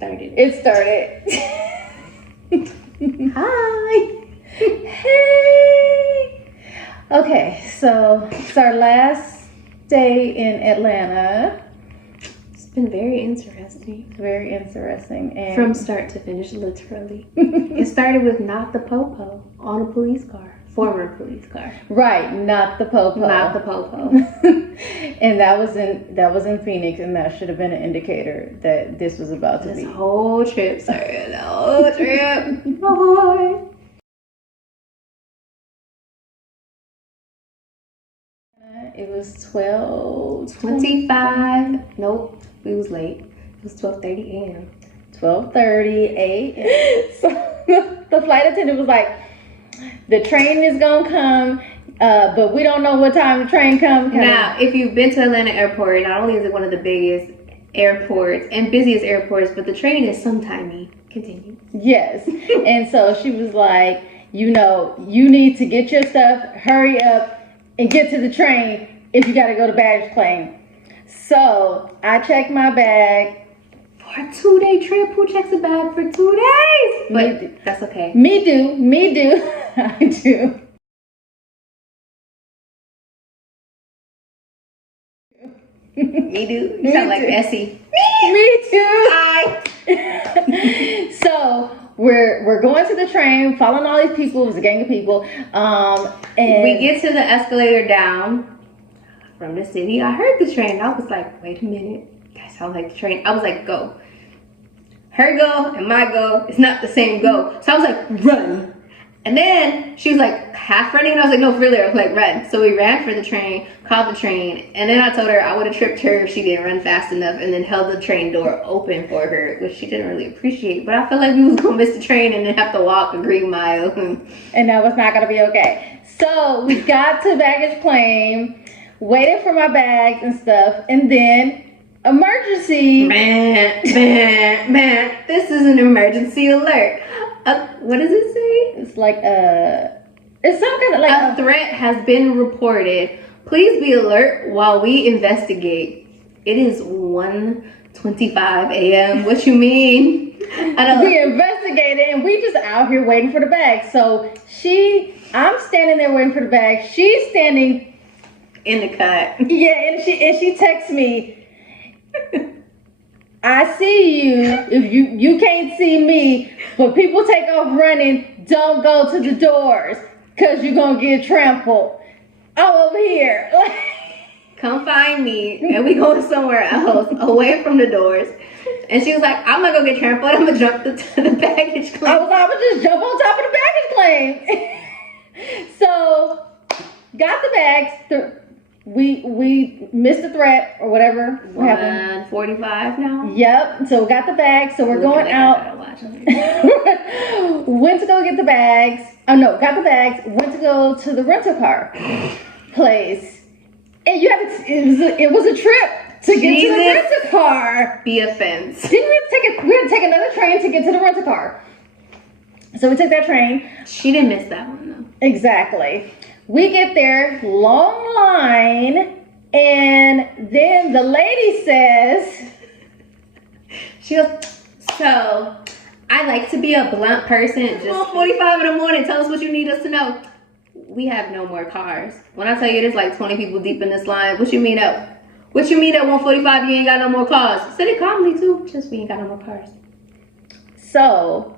started. It started. Hi. Hey. Okay, so it's our last day in Atlanta. It's been very interesting. Very interesting. And From start to finish, literally. It started with not the popo on a police car. Former police car. right, not the popo. Not the popo. And that was in Phoenix, and that should have been an indicator that this was about to be. This whole trip, sir. The whole trip. Bye. It was 12:25. Nope, we was late. It was 12:30 a.m. 12:30 a.m. So the flight attendant was like, the train is gonna come, but we don't know what time the train comes. Now, if you've been to Atlanta Airport, not only is it one of the biggest airports and busiest airports, but the train is sometimey. Continue. Yes. And so she was like, you need to get your stuff, hurry up, and get to the train if you gotta go to baggage claim. So I checked my bag. For a 2-day trip, who checks a bag for 2 days? But that's okay. Me do. I do. Me do. You sound like Essie. Me too. Hi. So we're going to the train, following all these people. It was a gang of people. And we get to the escalator down from the city. I heard the train. I was like, wait a minute. That sounds like the train. I was like, go. Her go and my go. It's not the same go. So I was like, run. And then she was like half running, and I was like, no, for real. I was like, run. So we ran for the train, called the train, and then I told her I would have tripped her if she didn't run fast enough, and then held the train door open for her, which she didn't really appreciate. But I felt like we was gonna miss the train and then have to walk a green mile. And that was not gonna be okay. So we got to baggage claim, waited for my bags and stuff, and then emergency. Man, this is an emergency alert. What does it say? It's like it's some kind of like a threat has been reported. Please be alert while we investigate. It is 1:25 a.m. What you mean? We investigated, and we just out here waiting for the bag. So I'm standing there waiting for the bag. She's standing in the cut. Yeah, and she texts me, I see you. If you can't see me, but people take off running, don't go to the doors because you're going to get trampled. I'm over here. Come find me, and we going somewhere else, away from the doors. And she was like, I'm not going to get trampled. I'm going to jump to the baggage claim. I was like, I'm going to just jump on top of the baggage claim. So, got the bags. We missed the threat or whatever. 1:45 now. Yep. So we got the bags. So we're going out. Went to go get the bags. Oh no, got the bags. Went to go to the rental car place. And you have to. It was a trip to get to the rental car. Be offense. Didn't we had to take another train to get to the rental car. So we took that train. She didn't miss that one though. Exactly. We get there, long line, and then the lady says, she goes, so I like to be a blunt person. Just 45 in the morning. Tell us what you need us to know. We have no more cars. When I tell you there's like 20 people deep in this line, what you mean at 1:45 you ain't got no more cars? Said it calmly too. Just we ain't got no more cars. So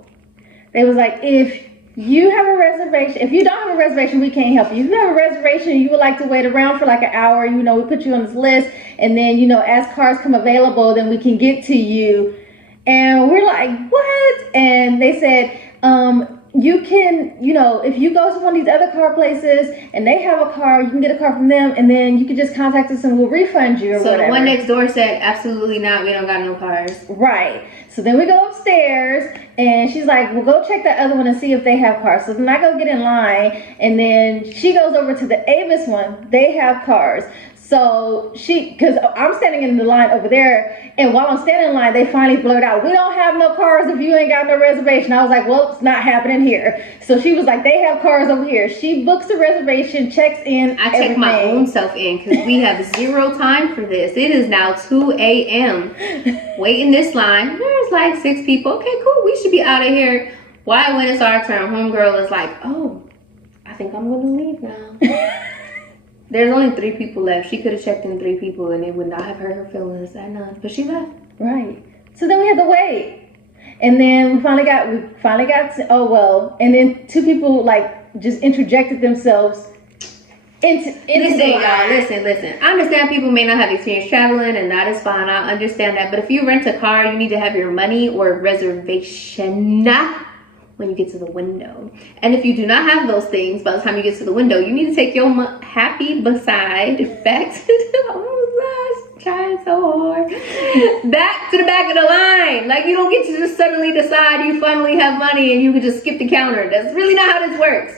they was like, if you have a reservation, if you don't have a reservation, we can't help you. If you have a reservation, you would like to wait around for like an hour, we put you on this list, and then, as cars come available, then we can get to you. And we're like, what? And they said, you can, if you go to one of these other car places and they have a car, you can get a car from them, and then you can just contact us and we'll refund you or whatever. So the one next door said, absolutely not, we don't got no cars. Right. So then we go upstairs, and she's like, well, go check that other one and see if they have cars. So then I go get in line, and then she goes over to the Avis one. They have cars. So because I'm standing in the line over there, and while I'm standing in line, they finally blurt out, we don't have no cars if you ain't got no reservation. I was like, well, it's not happening here. So she was like, they have cars over here. She books the reservation, checks in. I checked my own self in because we have zero time for this. It is now 2 a.m. Wait in this line. There's it's like 6 people. Okay, cool. We should be out of here. Why, when it's our turn, homegirl is like, oh, I think I'm gonna leave now. There's only 3 people left. She could have checked in 3 people and it would not have hurt her feelings at none. But she left. Right. So then we had to wait. And then we finally got and then 2 people like just interjected themselves into Listen. I understand people may not have experience traveling, and that is fine. I understand that. But if you rent a car, you need to have your money or reservation when you get to the window. And if you do not have those things by the time you get to the window, you need to take your happy beside back to the trying so hard back to the back of the line. Like, you don't get to just suddenly decide you finally have money and you can just skip the counter. That's really not how this works.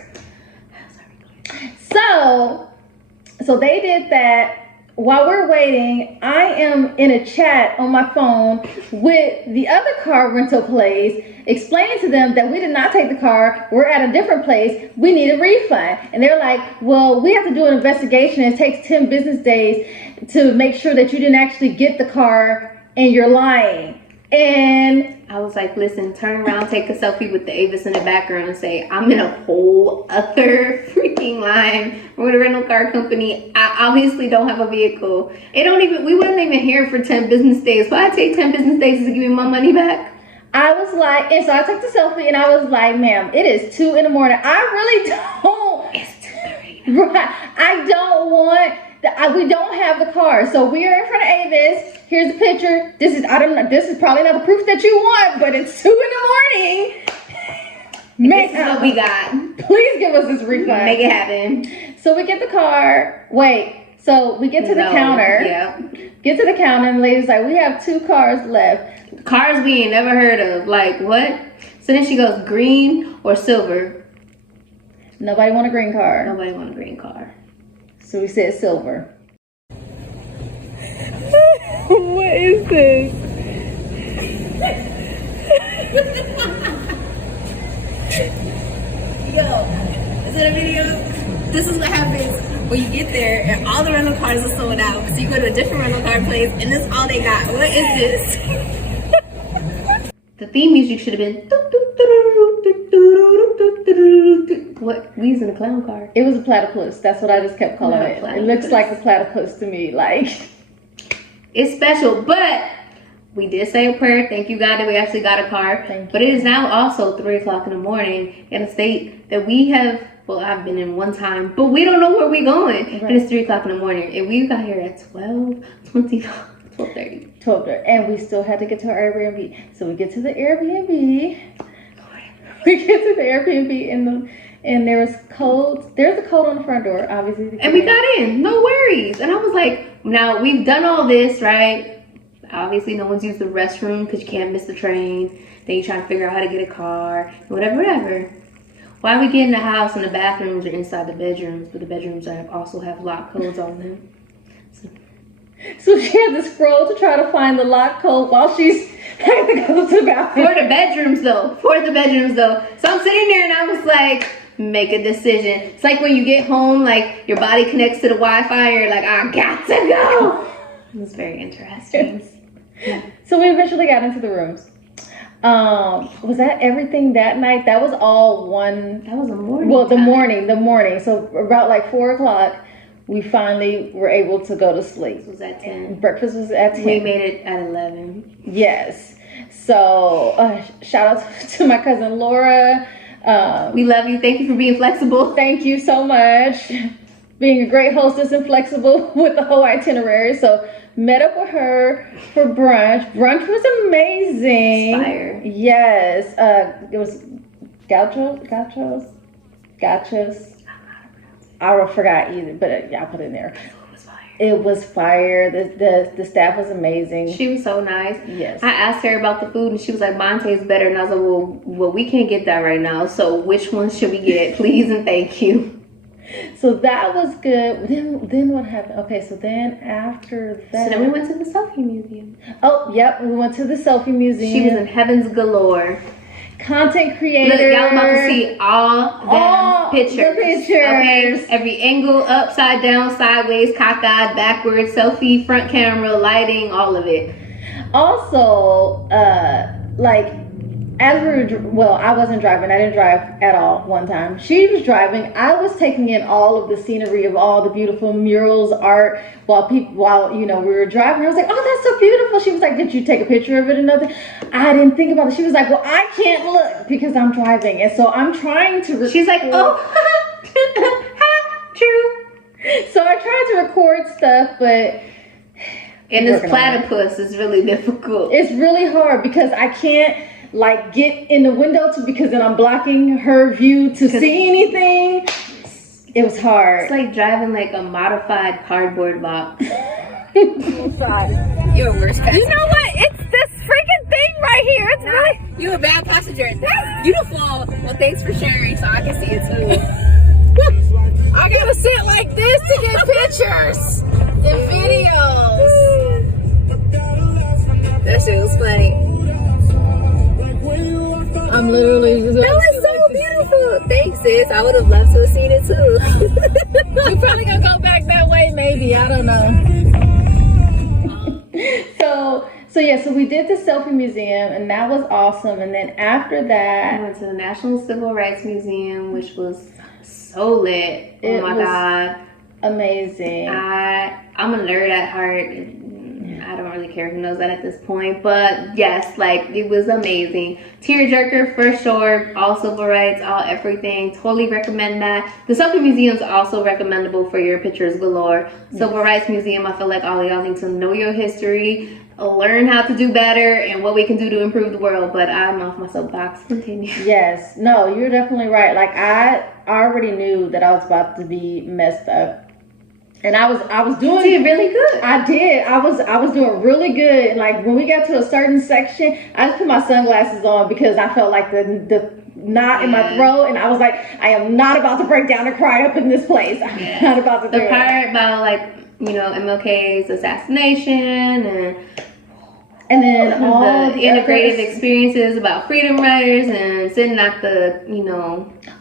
So they did that. While we're waiting, I am in a chat on my phone with the other car rental place, explaining to them that we did not take the car. We're at a different place. We need a refund. And they're like, well, we have to do an investigation. It takes 10 business days to make sure that you didn't actually get the car and you're lying. And I was like, listen, turn around, take a selfie with the Avis in the background and say, I'm in a whole other freaking line with a rental car company. I obviously don't have a vehicle. We weren't even here for 10 business days. Why I take 10 business days to give me my money back? I was like, and so I took the selfie and I was like, ma'am, it is 2 in the morning. I really don't. It's 2:30. Right. I don't want. We don't have the car, so we are in front of Avis. Here's the picture. This is probably not the proof that you want, but it's 2 in the morning. This is what we got. Please give us this refund. Make it happen. So we get the car. So we get to the counter. Yeah. Get to the counter, and the lady's like, we have 2 cars left. Cars we ain't never heard of. Like, what? So then she goes, green or silver? Nobody want a green car. Nobody want a green car. So we said silver. What is this? Yo, is it a video? This is what happens when you get there and all the rental cars are sold out. So you go to a different rental car place and this is all they got. What is this? The theme music should have been. What? We using a clown car. It was a platypus. That's what I just kept calling it. It looks like a platypus to me. Like, it's special, but we did say a prayer. Thank you, God, that we actually got a car. Thank you. But it is now also 3 o'clock in the morning in a state that we have. Well, I've been in one time, but we don't know where we're going. Right. And it's 3 o'clock in the morning, and we got here at 12:30. 12:30, and we still had to get to our Airbnb. So we get to the Airbnb. We get to the Airbnb, and there's a code on the front door, obviously. And we got in, no worries. And I was like, now we've done all this, right? Obviously, no one's used the restroom because you can't miss the train. Then you're trying to figure out how to get a car, whatever. Why we get in the house and the bathrooms are inside the bedrooms, but the bedrooms also have lock codes on them. So she had to scroll to try to find the lock code while she's had to go to the bathroom. For the bedrooms though. So I'm sitting there and I was like, make a decision. It's like when you get home, like your body connects to the Wi-Fi and you're like, I got to go. It was very interesting. Yeah. So we eventually got into the rooms. Was that everything that night? That was all one. That was a morning. Well, the morning. So about like 4 o'clock. We finally were able to go to sleep. It was at 10. Breakfast was at 10. We made it at 11. Yes. So, shout out to my cousin Laura. We love you. Thank you for being flexible. Thank you so much. Being a great hostess and flexible with the whole itinerary. So, met up with her for brunch. Brunch was amazing. Fire. Yes. It was gauchos. I forgot either, but I'll put it in there. It was fire. The staff was amazing. She was so nice. Yes. I asked her about the food and she was like, mine tastes better. And I was like, well, we can't get that right now. So which one should we get? Please and thank you. So that was good. Then what happened? Okay, so then after that. So then we went to the selfie museum. Oh, yep. We went to the selfie museum. She was in heavens galore. Content creator. Look, y'all about to see all pictures. The pictures. Okay? Every angle, upside down, sideways, cockeyed, backwards, selfie, front camera, lighting, all of it. Also, like, as we were, well, I wasn't driving. I didn't drive at all one time. She was driving. I was taking in all of the scenery of all the beautiful murals, art, while we were driving. I was like, oh, that's so beautiful. She was like, did you take a picture of it and nothing? I didn't think about it. She was like, well, I can't look because I'm driving. And so I'm trying to She's like, oh, true. So I tried to record stuff, but and this platypus is really difficult. It's really hard because I can't like get in the window because then I'm blocking her view to see anything. It was hard. It's like driving like a modified cardboard box. You're a worst passenger. You know what? It's this freaking thing right here. It's really... You a bad passenger. That's beautiful. Well, thanks for sharing so I can see it too. I gotta sit like this to get pictures and videos. That shit was funny. I'm literally just... That was so beautiful. Thanks, sis. I would have loved to have seen it too. We're probably gonna go back that way, maybe. I don't know. So we did the selfie museum, and that was awesome. And then after that, I went to the National Civil Rights Museum, which was so lit. Oh my God. Amazing. I'm a nerd at heart. I don't really care who knows that at this point, but yes, like it was amazing. Tearjerker for sure. All civil rights, all everything. Totally recommend that. The selfie museum is also recommendable for your pictures galore. Civil Rights Museum, I feel like all of y'all need to know your history, learn how to do better, and what we can do to improve the world. But I'm off my soapbox. Continue. Yes, no, you're definitely right. Like I already knew that I was about to be messed up. And I was doing really good. I did. I was doing really good. And like when we got to a certain section, I just put my sunglasses on because I felt like the knot in my throat, and I was like, I am not about to break down and cry up in this place. I'm not about to do the part about like MLK's assassination and then all the integrative experiences about freedom riders and sitting at the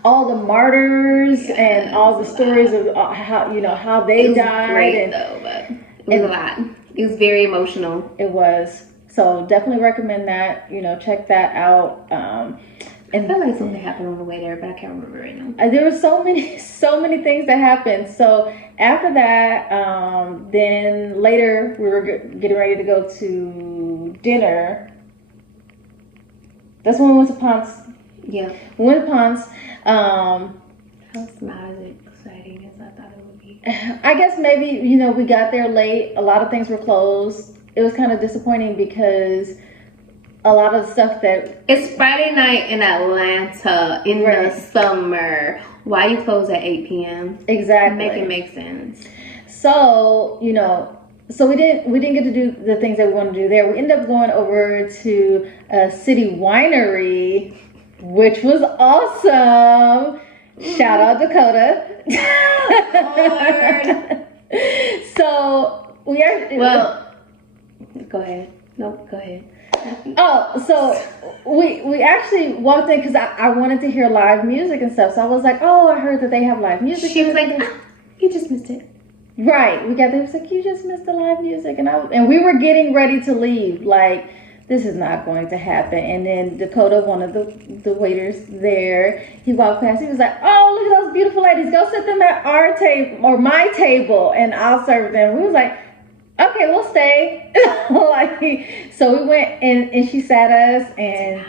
all the martyrs and all the stories of how they died. Great though, but it was a lot. It was very emotional. It was. So definitely recommend that. Check that out. And I feel like something happened on the way there, but I can't remember right now. There were so many things that happened. So after that, then later we were getting ready to go to dinner. That's when we went to Ponce. Yeah. We went to Ponce. That's not as exciting as I thought it would be. I guess maybe, we got there late. A lot of things were closed. It was kind of disappointing because a lot of the stuff that... It's Friday night in Atlanta in the summer. Why you close at 8 p.m.? Exactly. Make it make sense. So, so we didn't get to do the things that we wanted to do there. We ended up going over to a city winery, which was awesome. Shout out Dakota. So we are... Well, go ahead. Nope, go ahead. Oh, so we actually walked in because I wanted to hear live music and stuff. So I was like, oh, I heard that they have live music. She was like, you just missed it. Right. We got there. It was like, you just missed the live music. And we were getting ready to leave. Like, this is not going to happen. And then Dakota, one of the waiters there, he walked past. He was like, oh, look at those beautiful ladies. Go sit them at our table or my table and I'll serve them. We was like, okay, we'll stay. So we went and she sat us and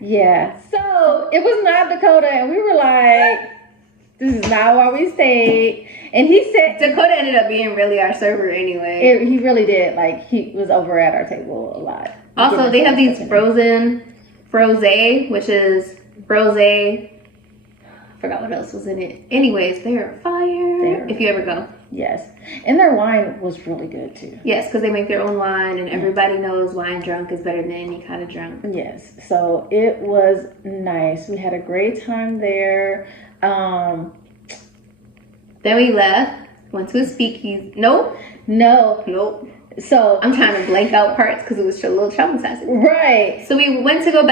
yeah. So it was not Dakota, and we were like, this is not why we stayed. And he said Dakota ended up being really our server anyway. He really did. Like he was over at our table a lot. Also, they have these froze, which is rose. I forgot what else was in it. Anyways, they're fire. If you ever go. Yes. And their wine was really good too. Yes, because they make their own wine, and everybody knows wine drunk is better than any kind of drunk. Yes. So it was nice. We had a great time there. Then we left, went to a speakeasy. Nope. So I'm trying to blank out parts because it was a little traumatizing. Right. So we went to go to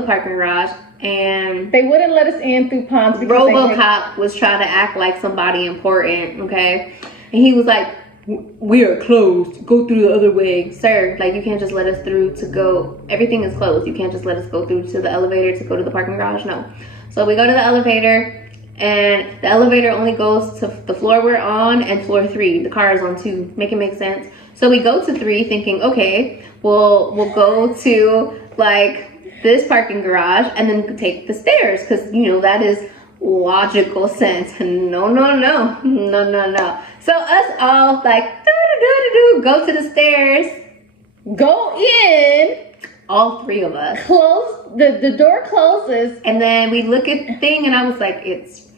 the parking garage, and they wouldn't let us in through Ponce because RoboCop was trying to act like somebody important, okay? And he was like, we are closed. Go through the other way. Sir, like, you can't just let us through to go. Everything is closed. You can't just let us go through to the elevator to go to the parking garage. No. So we go to the elevator, and the elevator only goes to the floor we're on and floor 3. The car is on 2. Make it make sense. So we go to 3 thinking, okay, we'll go to, like, this parking garage and then take the stairs, because, you know, that is logical sense. No. So us all like go to the stairs, go in, all 3 of us. Close the door closes, and then we look at the thing, and I was like, it's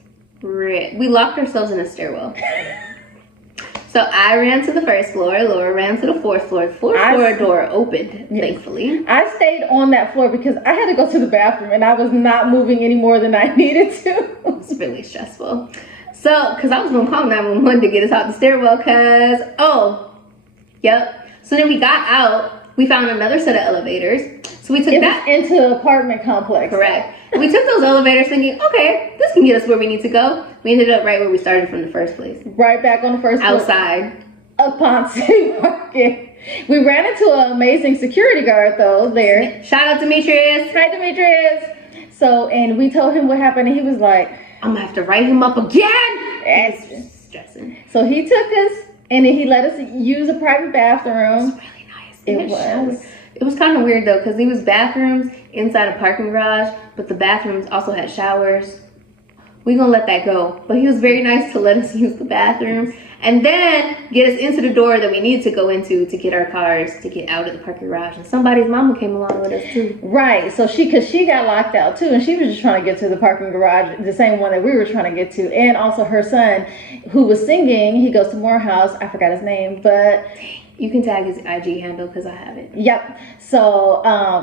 rigged. We locked ourselves in a stairwell. So I ran to the first floor, Laura ran to the 4th floor. 4th floor door opened, thankfully. I stayed on that floor because I had to go to the bathroom, and I was not moving any more than I needed to. It was really stressful. So, because I was going to call 911 to get us out the stairwell, because, So then we got out. We found another set of elevators. So we took that into the apartment complex. Correct. We took those elevators thinking, okay, this can get us where we need to go. We ended up right where we started from the first place. Right back on the first floor. Outside. Of Ponce Market. We ran into an amazing security guard, though, there. Shout out Demetrius. Hi, Demetrius. So, and we told him what happened, and he was like, I'm going to have to write him up again. That's just stressing. So he took us, and then he let us use a private bathroom. It was really nice. It was kind of weird, though, because there was bathrooms inside a parking garage, but the bathrooms also had showers. We're going to let that go. But he was very nice to let us use the bathroom and then get us into the door that we needed to go into to get our cars to get out of the parking garage. And somebody's mama came along with us, too. Right. So because she got locked out, too, and she was just trying to get to the parking garage, the same one that we were trying to get to. And also her son, who was singing, he goes to Morehouse. I forgot his name, but... You can tag his IG handle because I have it. Yep. So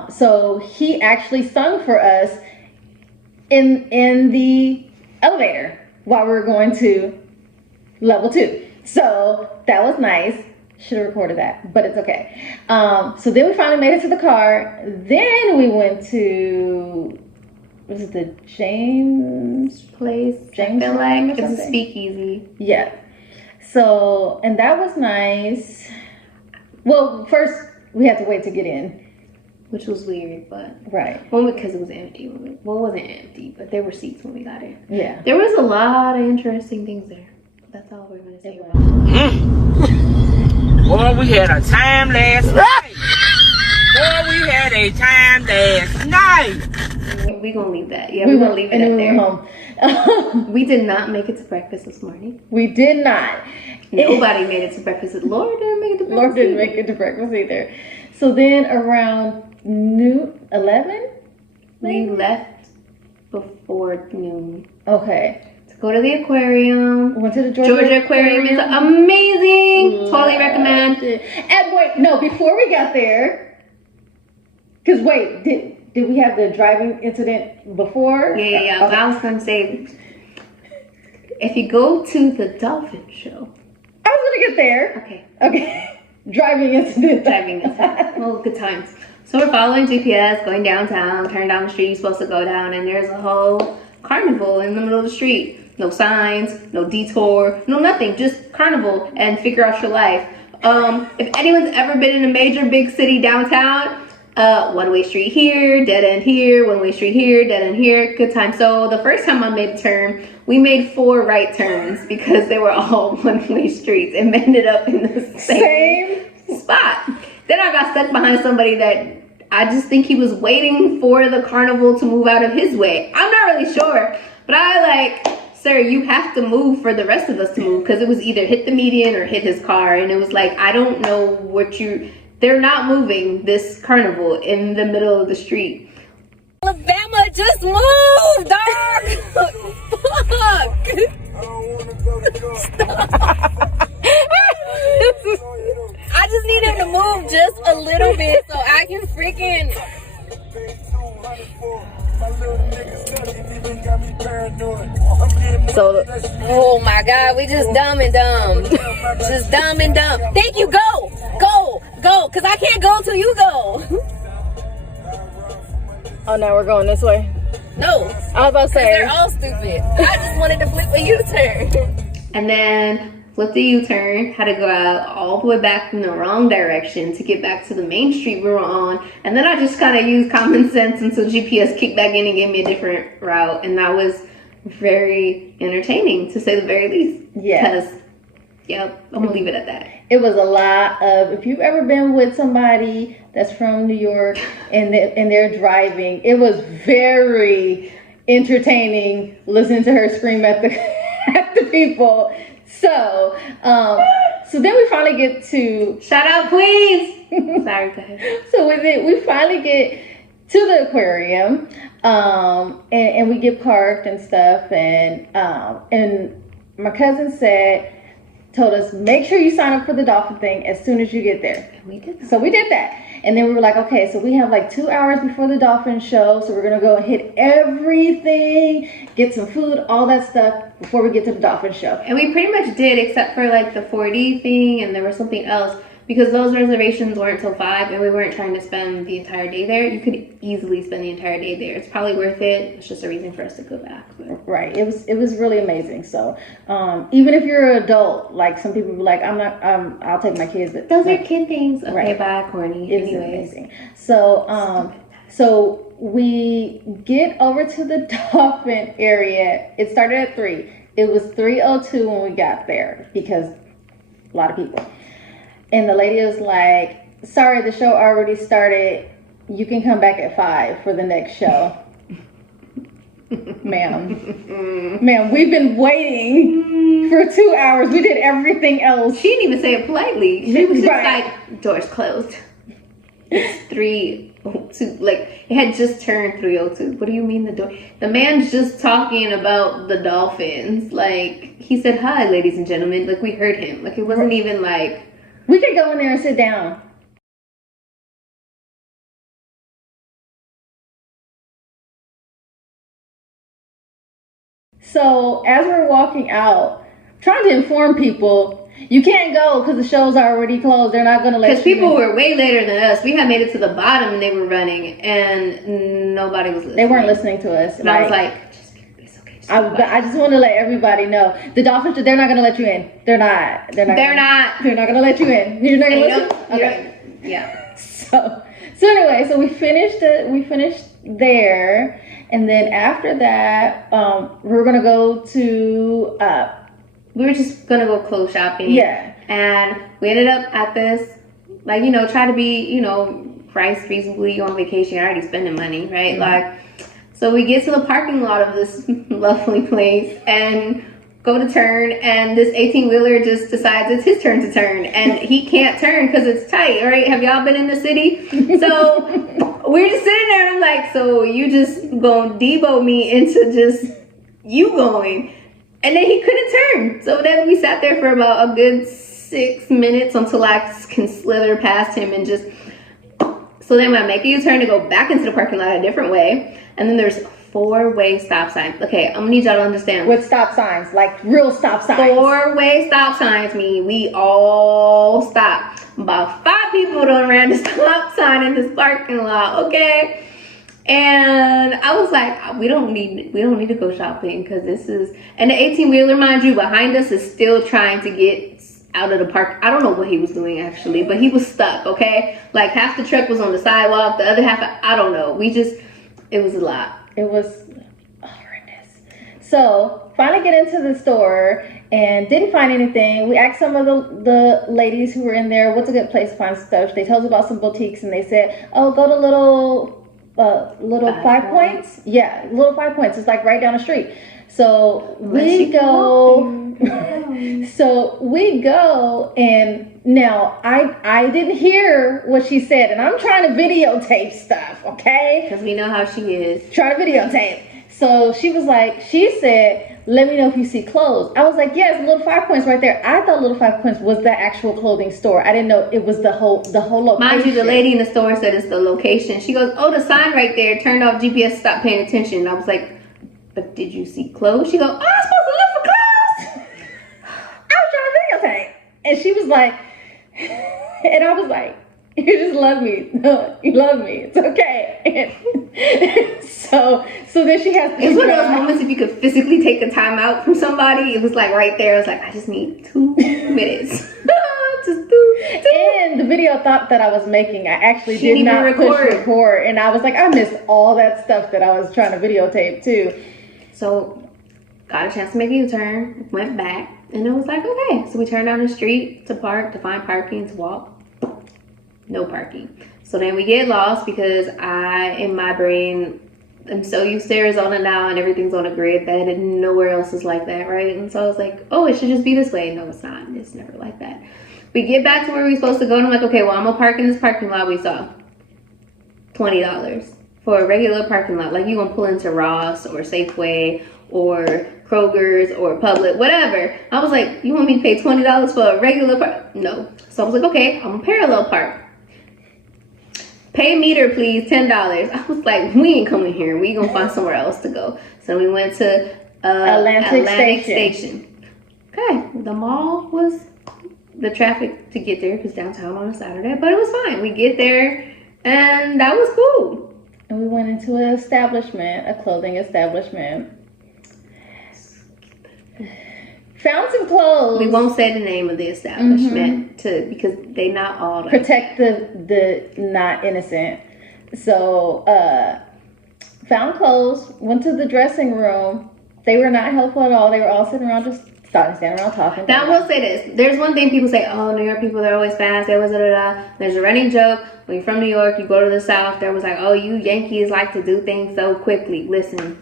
so he actually sung for us in the elevator while we were going to level 2. So that was nice. Should have recorded that, but it's okay. So then we finally made it to the car. Then we went to, was it the James place? James, I feel like it's a speakeasy. Yeah. So, and that was nice. Well, first we had to wait to get in, which was weird, but right. Well, because it was empty. Well, it wasn't empty, but there were seats when we got in. Yeah, there was a lot of interesting things there. That's all we're gonna say about it. Boy, we had a time last night. Boy, we had a time last night. We're gonna leave that. Yeah, we're gonna leave it up there. Home. We did not make it to breakfast this morning. We did not. Nobody made it to breakfast. Laura didn't make it to breakfast. Laura didn't make it to breakfast either. So then around noon, 11? We left before noon. Okay. To go to the aquarium. Went to the Georgia Aquarium. It's amazing. Totally recommend. And wait, no, before we got there, because wait, did we have the driving incident before? Yeah. But I was going to say, if you go to the dolphin show. I was going to get there. Okay. Driving incident. Well, good times. So we're following GPS, going downtown, turn down the street you're supposed to go down, and there's a whole carnival in the middle of the street. No signs, no detour, no nothing, just carnival and figure out your life. If anyone's ever been in a major big city downtown, one-way street here, dead end here, one-way street here, dead end here, good time. So the first time I made a turn, we made 4 right turns because they were all one-way streets and ended up in the same spot. Then I got stuck behind somebody that I just think he was waiting for the carnival to move out of his way. I'm not really sure, but I like, sir, you have to move for the rest of us to move, because it was either hit the median or hit his car, and it was like, I don't know what they're not moving this carnival in the middle of the street. Alabama just moved, dog. Fuck. I just need him to move just a little bit so I can freaking. So, oh my God, we just dumb and dumb. Just dumb and dumb. Thank you, go, because I can't go till you go. oh, now we're going this way. No, I was about to say they're all stupid. I just wanted to flip a U-turn. And then flipped the U-turn, had to go out all the way back in the wrong direction to get back to the main street we were on. And then I just kind of used common sense until GPS kicked back in and gave me a different route. And that was very entertaining, to say the very least. Yeah. Because, yep, I'm going to leave it at that. It was a lot of, if you've ever been with somebody that's from New York and they're driving, it was very entertaining listening to her scream at the at the people. So then we finally get to shout out Queens. Sorry, go ahead. So with it, we finally get to the aquarium, and we get parked and stuff, and my cousin told us, make sure you sign up for the dolphin thing as soon as you get there. And we did that. So we did that. And then we were like, okay, so we have like 2 hours before the dolphin show. So we're going to go and hit everything, get some food, all that stuff before we get to the dolphin show. And we pretty much did, except for like the 4D thing, and there was something else. Because those reservations weren't till 5 and we weren't trying to spend the entire day there. You could easily spend the entire day there. It's probably worth it. It's just a reason for us to go back. But. Right. It was really amazing. So even if you're an adult, like some people be like, I'm not, I'll take my kids. But those are kid things. Okay, right. bye, corny. It's amazing. So so we get over to the dolphin area. It started at 3. It was 3:02 when we got there because a lot of people. And the lady was like, sorry, the show already started. You can come back at 5 for the next show. Ma'am, we've been waiting for 2 hours. We did everything else. She didn't even say it politely. She was just like, doors closed. It's 3:02. Like, it had just turned 3:02. What do you mean the door? The man's just talking about the dolphins. Like, he said, hi, ladies and gentlemen. Like, we heard him. Like, it wasn't even like... We could go in there and sit down. So as we're walking out, trying to inform people, you can't go because the show's already closed. They're not going to let you in. Because people were way later than us. We had made it to the bottom and they were running and nobody was listening. They weren't listening to us. And I was like, it's okay. I just want to let everybody know the dolphins. They're not gonna let you in. They're not gonna let you in. You're not gonna let you. Okay. Yeah. So anyway, so we finished there, and then after that, we were gonna go to. We were just gonna go clothes shopping. Yeah. And we ended up at this, like, try to be, priced reasonably on vacation. You're already spending money, right? Mm-hmm. Like. So we get to the parking lot of this lovely place and go to turn, and this 18-wheeler just decides it's his turn to turn, and he can't turn because it's tight, right? Have y'all been in the city? So we're just sitting there, and I'm like, so you just gonna debo me into just you going? And then he couldn't turn. So then we sat there for about a good 6 minutes until I can slither past him and just... So then I make a U-turn to go back into the parking lot a different way. And then there's 4-way stop signs. Okay, I'm gonna need y'all to understand. With stop signs, like real stop signs. 4-way stop signs mean we all stop. About 5 people done ran the stop sign in this parking lot, okay? And I was like, we don't need to go shopping because this is... And the 18-wheeler, mind you, behind us is still trying to get out of the park. I don't know what he was doing actually, but he was stuck, okay? Like half the truck was on the sidewalk, the other half, I don't know. It was a lot. It was horrendous. So finally get into the store and didn't find anything. We asked some of the ladies who were in there, what's a good place to find stuff? They told us about some boutiques and they said, oh, go to little 5 Points. Yeah, little 5 Points. It's like right down the street. So we go. So we go, and now I didn't hear what she said, and I'm trying to videotape stuff, okay? Because we know how she is. Trying to videotape. So she said, let me know if you see clothes. I was like, yes, Little 5 Points right there. I thought Little 5 Points was the actual clothing store. I didn't know it was the whole location. Mind you, the lady in the store said it's the location. She goes, oh, the sign right there turned off GPS, stop paying attention. And I was like, but did you see clothes? She goes, oh, I'm supposed to look for clothes. I was trying to videotape. And she was like, and I was like, You just love me. No, you love me. It's okay. so then she has to. It's one of those moments if you could physically take a time out from somebody. It was like right there. I was like, I just need 2 minutes. Just two. And the video thought that I was making, I actually She did not didn't push record. And I was like, I missed all that stuff that I was trying to videotape too. So, got a chance to make a U-turn, went back, and it was like, okay. So we turned down the street to park, to find parking, to walk. No parking. So then we get lost because in my brain, I'm so used to Arizona now and everything's on a grid that nowhere else is like that, right? And so I was like, oh, it should just be this way. No, it's not. It's never like that. We get back to where we were supposed to go, and I'm like, okay, well, I'm gonna park in this parking lot we saw. $20 for a regular parking lot. Like, you gonna pull into Ross or Safeway or Kroger's or Publix, whatever. I was like, you want me to pay $20 for a regular park? No. So I was like, okay, I'm gonna parallel park. Pay meter, please, $10. I was like, we ain't coming here. We gonna find somewhere else to go. So we went to Atlantic Station. Okay, the mall was the traffic to get there because downtown on a Saturday, but it was fine. We get there and that was cool. And we went into an establishment, a clothing establishment. Found some clothes. We won't say the name of the establishment because they not all like protect the not innocent. So found clothes, went to the dressing room. They were not helpful at all. They were all sitting around just standing around talking. Now I will say this. There's one thing people say, oh, New York people, they're always fast. They always da-da-da. There's a running joke. When you're from New York, you go to the South. There was like, oh, you Yankees like to do things so quickly. Listen,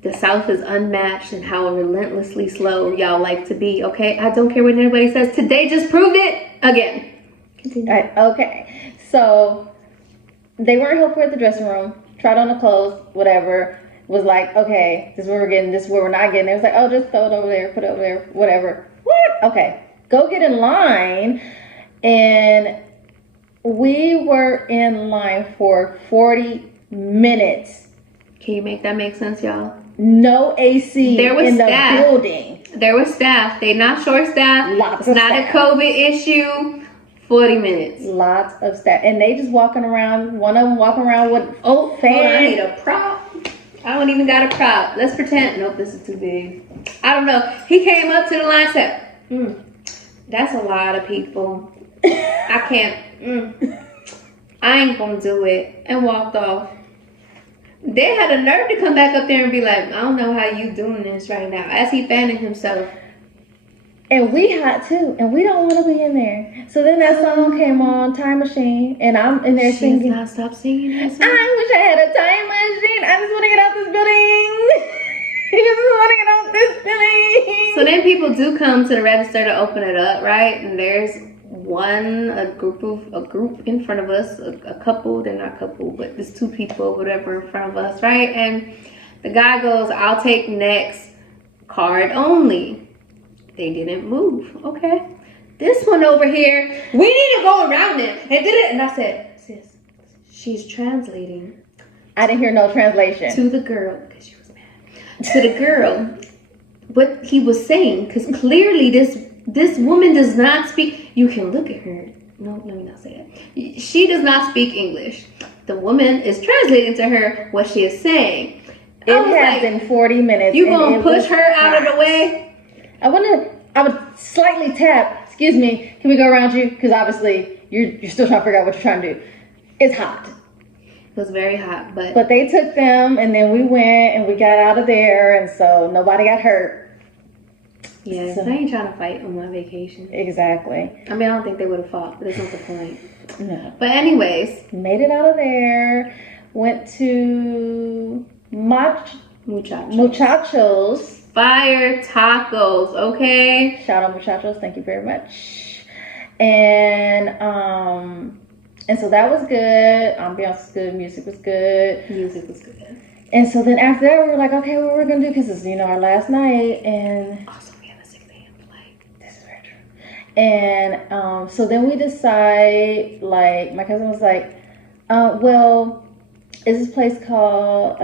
the South is unmatched in how relentlessly slow y'all like to be, okay? I don't care what anybody says. Today just proved it again. Continue. All right, okay. So they weren't helpful at the dressing room. Tried on the clothes, whatever. Was like, okay, this is where we're getting, this is where we're not getting. It was like, oh, just throw it over there, put it over there, whatever. What? Okay, go get in line. And we were in line for 40 minutes. Can you make that make sense, y'all? No AC there was in staff. the building. There was staff. They not short staff. Lots it's of not staff. a COVID issue. 40 minutes. Lots of staff. And they just walking around, one of them walking around with fan. Hold on, I need a prop. I don't even got a prop. Let's pretend. Nope, this is too big. I don't know. He came up to the line and said, that's a lot of people. I can't. I ain't gonna do it. And walked off. They had a nerve to come back up there and be like, I don't know how you doing this right now. As he fanning himself. And we hot too, and we don't want to be in there. So then that song came on, Time Machine, and I'm in there singing. She has not stopped singing that song. I wish I had a time machine. I just want to get out this building. I just want to get out this building. So then people do come to the register to open it up, right? And there's a group in front of us, a couple. They're not a couple, but there's 2 people, whatever, in front of us, right? And the guy goes, I'll take next, card only. They didn't move. Okay. This one over here, we need to go around it. And did it. And I said, sis, she's translating. I didn't hear no translation. To the girl, because she was mad. To the girl, what he was saying, because clearly this woman does not speak. You can look at her. No, let me not say that. She does not speak English. The woman is translating to her what she is saying. It has been 40 minutes. You gonna push her out of the way? I would slightly tap, excuse me, can we go around you? Because obviously you're still trying to figure out what you're trying to do. It's hot. It was very hot, but they took them, and then we went and we got out of there, and so nobody got hurt. Yeah, so I ain't trying to fight on my vacation. Exactly. I mean, I don't think they would have fought, but that's not the point. No. But anyways. Made it out of there. Went to Muchachos. Fire tacos, okay? Shout out Muchachos, thank you very much. And so that was good. Ambiance was good, music was good. And so then after that we were like, okay, what we're gonna do, because it's our last night, and also we have a 6 a.m. flight. This is very true. And so then we decide, like, my cousin was like, well, is this place called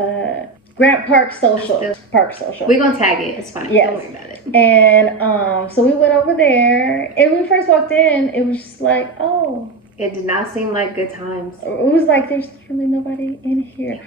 Grant Park Social. We're gonna tag it. It's fine. Yes. Don't worry about it. And so we went over there, and when we first walked in, it was just like, oh, It did not seem like good times. It was like there's really nobody in here.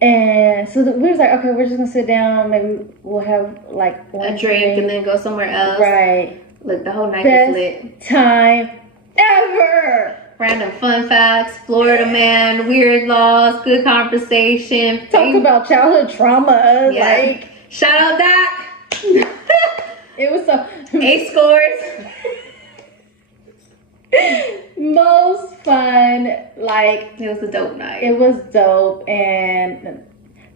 And so we was like, okay, we're just gonna sit down. Maybe we'll have like A drink and then go somewhere else. Right. Look, the whole night Best was lit. time ever. Random fun facts, Florida man, weird laws, good conversation. Talked about childhood trauma. Yeah. Like, shout out Dak. it was so 8 scores. most fun. Like, It was a dope night. it was dope. And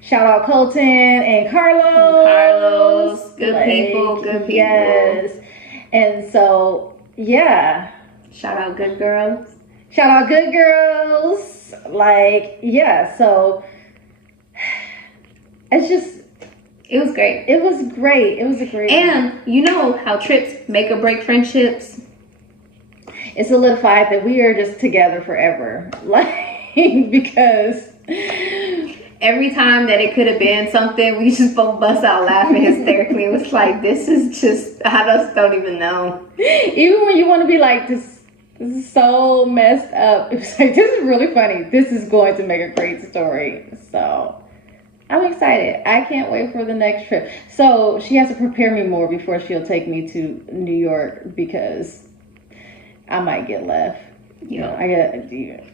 shout out Colton and Carlos. Carlos, good people, good people. Yes. And so, yeah. Shout out good girls. Shout out good girls. Like, yeah. So, it's just, It was great. it was great. It was a great And you know how trips make or break friendships? It solidified that we are just together forever. Like, because Every time that it could have been something, we just both bust out laughing hysterically. It was like, this is just, I just don't even know. even when you want to be like, this is so messed up, it's like, this is really funny. This is going to make a great story. So I'm excited. I can't wait for the next trip. So she has to prepare me more before she'll take me to New York, because I might get left. You know, I got.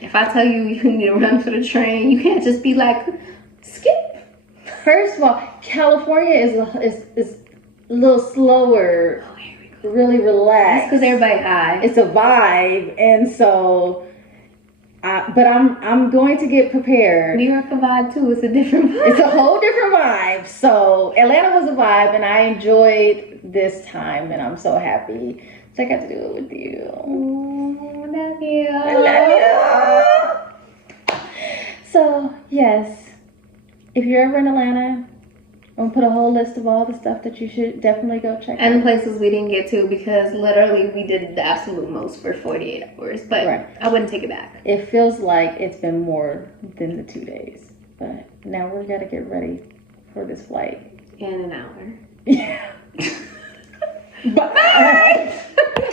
If I tell you you need to run for the train, you can't just be like, skip. First of all, California is a little slower, Oh, here we go. really That's relaxed. because everybody high. It's a vibe, and so, but I'm going to get prepared. New York a vibe too. It's a different vibe. It's a whole different vibe. So Atlanta was a vibe, and I enjoyed this time, and I'm so happy that I got to do it with you. Oh, love you. I love you. So yes, if you're ever in Atlanta, I'm gonna put a whole list of all the stuff that you should definitely go check And the out. places we didn't get to because literally we did the absolute most for 48 hours. But Right. I wouldn't take it back. It feels like it's been more than the 2 days, but now we're gonna get ready for this flight. In an hour. Yeah. Bye.